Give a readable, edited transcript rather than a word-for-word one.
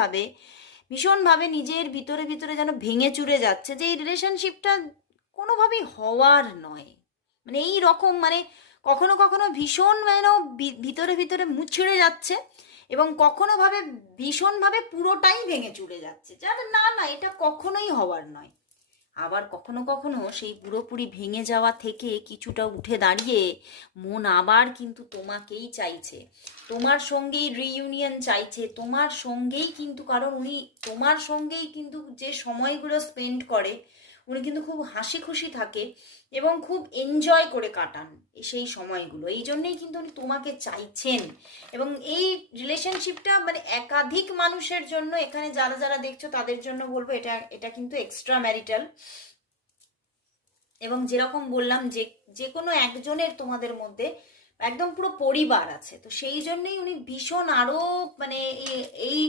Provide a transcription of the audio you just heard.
ভাবে ভীষণভাবে নিজের ভিতরে ভিতরে যেন ভেঙে চুরে যাচ্ছে যে এই রিলেশনশিপটা কোনোভাবেই হওয়ার নয়। মানে এই রকম মানে কখনো কখনো ভীষণ যেন ভিতরে ভিতরে মুচড়ে যাচ্ছে এবং কখনো ভাবে ভীষণভাবে পুরোটাই ভেঙে চুরে যাচ্ছে, যাতে না না এটা কখনোই হওয়ার নয়। আবার কখনো কখনো সেই পুরোপুরি ভেঙে যাওয়া থেকে কিছুটা উঠে দাঁড়িয়ে মন আবার কিন্তু তোমাকেই চাইছে, তোমার সঙ্গেই রিইউনিয়ন চাইছে, তোমার সঙ্গেই কিন্তু, কারণ উনি তোমার সঙ্গেই কিন্তু যে সময়গুলো স্পেন্ড করে উনি কিন্তু খুব হাসি খুশি থাকে এবং খুব এনজয় করে কাটান সেই সময়গুলো, এই জন্যেই কিন্তু উনি তোমাকে চাইছেন। এবং এই রিলেশনশিপটা মানে একাধিক মানুষের জন্য, এখানে যারা যারা দেখছো তাদের জন্য বলবো এটা এটা কিন্তু এক্সট্রা ম্যারিটাল। এবং যেরকম বললাম যে যে কোনো একজনের তোমাদের মধ্যে একদম পুরো পরিবার আছে, তো সেই জন্যই উনি ভীষণ আরো মানে এই